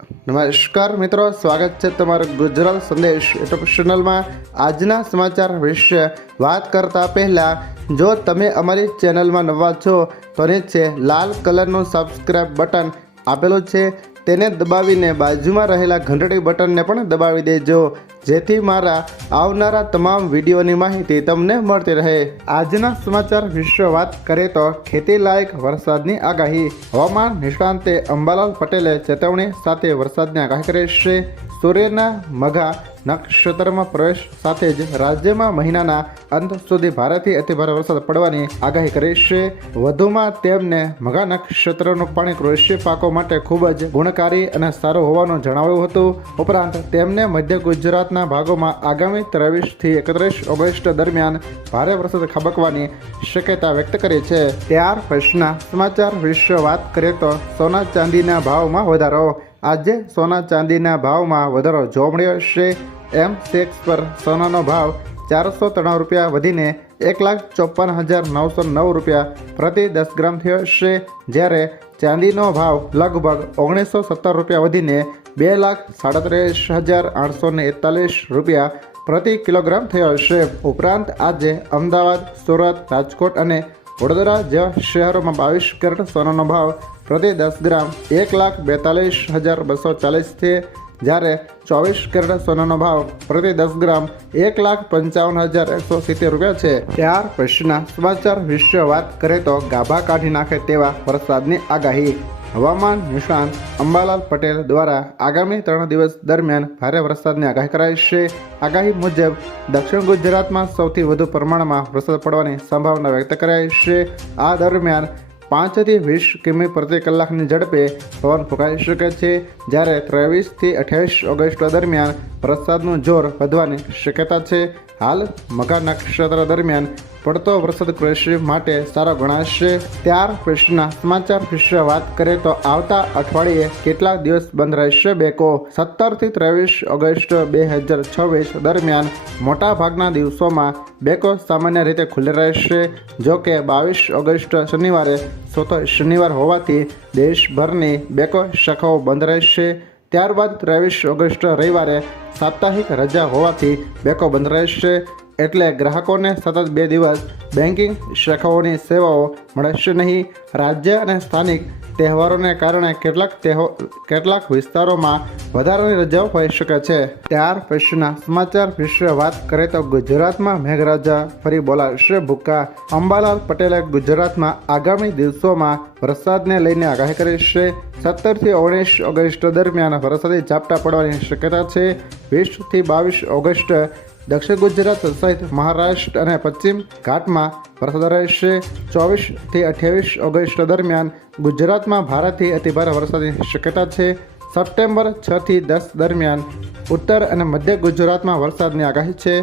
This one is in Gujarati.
નમસ્કાર મિત્રો, સ્વાગત છે તમારું ગુજરાત સંદેશ યુટ્યુબ ચેનલમાં। આજના સમાચાર વિશે વાત કરતા પહેલાં જો તમે અમારી ચેનલમાં નવા છો તો નીચે લાલ કલરનું સબસ્ક્રાઇબ બટન આપેલું છે તેને દબાવીને બાજુમાં રહેલા ઘંટડી બટનને પણ દબાવી દેજો, જેથી મારા આવનારા તમામ વિડીયોની માહિતી તમને મળતી રહે। આજના સમાચાર વિશે વાત કરીએ તો ખેતી લાયક વરસાદની આગાહી। હવામાન નિષ્ણાંતે અંબાલાલ પટેલે ચેતવણી સાથે વરસાદની આગાહી કરી છે। સૂર્યના મઘા નક્ષત્રમાં પ્રવેશ સાથે જ રાજ્યમાં મહિનાના અંત સુધી ભારેથી અતિભારે વરસાદ પડવાની આગાહી કરી છે। વધુમાં તેમને મઘા નક્ષત્રનું પાણી કૃષિ પાકો માટે ખૂબ જ ગુણકારી અને સારું હોવાનું જણાવ્યું હતું। ઉપરાંત તેમને મધ્ય ગુજરાતના ભાગોમાં આગામી 23 થી 31 ઓગસ્ટ દરમિયાન ભારે વરસાદ ખાબકવાની શક્યતા વ્યક્ત કરી છે। ત્યાર પછીના સમાચાર વિશે વાત કરીએ તો સોના ચાંદીના ભાવમાં વધારો। આજે સોના ચાંદીના ભાવમાં વધારો જોવા મળ્યો છે। MCX પર સોનાનો ભાવ 493 રૂપિયા વધીને 1,54,909 રૂપિયા પ્રતિ 10 ગ્રામ થયો છે, જ્યારે ચાંદીનો ભાવ લગભગ 1917 રૂપિયા વધીને 2,37,841 રૂપિયા પ્રતિ કિલોગ્રામ થયો છે। ઉપરાંત આજે અમદાવાદ, સુરત, રાજકોટ અને વડોદરા જેવા શહેરોમાં 22 કેરેટ સોનાનો ભાવ પ્રતિ 10 ગ્રામ 1,42,240 છે, જ્યારે 24 કેરેટ સોનાનો ભાવ પ્રતિ 10 ગ્રામ 1,55,170 રૂપિયા છે। ત્યાર પછીના સમાચાર વિશે વાત કરીએ તો ગાભા કાઢી નાખે તેવા વરસાદની આગાહી। હવામાન નિષ્ણાંત અંબાલાલ પટેલ દ્વારા આગામી 3 દિવસ દરમિયાન ભારે વરસાદની આગાહી કરાઈ છે। આગાહી મુજબ દક્ષિણ ગુજરાતમાં સૌથી વધુ પ્રમાણમાં વરસાદ પડવાની સંભાવના વ્યક્ત કરાઈ છે। આ દરમિયાન 5 થી 20 કિમી પ્રતિ કલાકની ઝડપે પવન ફૂંકાઈ શકે છે, જ્યારે 23 થી 28 ઓગસ્ટ દરમિયાન વરસાદનું જોર વધવાની શક્યતા છે। હાલ મઘા નક્ષત્ર દરમિયાન પડતો વરસાદ કૃષિ માટે સારો ગણાશે। ત્યાર પછીના સમાચાર વિશે વાત કરીએ તો આવતા અઠવાડિયે કેટલાક દિવસ બંધ રહેશે બેકો। 17 થી 23 ઓગસ્ટ 2026 દરમિયાન મોટાભાગના દિવસોમાં બેકો સામાન્ય રીતે ખુલ્લી રહેશે। જો કે 22 ઓગસ્ટ શનિવારે ચોથો શનિવાર હોવાથી દેશભરની બેકો શાખાઓ બંધ રહેશે। ત્યારબાદ 23 ઓગસ્ટ રવિવારે સાપ્તાહિક રજા હોવાથી બેકો બંધ રહેશે, એટલે ગ્રાહકોને સતત 2 દિવસ બેન્કિંગ શાખાઓની સેવાઓ મળશે નહીં। રાજ્ય અને સ્થાનિક તહેવારોને કારણે કેટલાક વિસ્તારોમાં વધારાની રજાઓ હોઈ શકે છે। ત્યાર પછીના સમાચાર વિશે વાત કરીએ તો ગુજરાતમાં મેઘરાજા ફરી બોલાવશે ભૂક્કા। અંબાલાલ પટેલે ગુજરાતમાં આગામી દિવસોમાં વરસાદને લઈને આગાહી કરી છે। 17 થી 19 ઓગસ્ટ દરમિયાન વરસાદી ઝાપટા પડવાની શક્યતા છે। 20 થી 22 ઓગસ્ટ દક્ષિણ ગુજરાત સહિત મહારાષ્ટ્ર અને પશ્ચિમ ઘાટમાં વરસાદ રહેશે। 24 થી 28 ઓગસ્ટ દરમિયાન ગુજરાતમાં ભારેથી અતિભારે વરસાદની શક્યતા છે। સપ્ટેમ્બર 6 થી 10 દરમિયાન ઉત્તર અને મધ્ય ગુજરાતમાં વરસાદની આગાહી છે।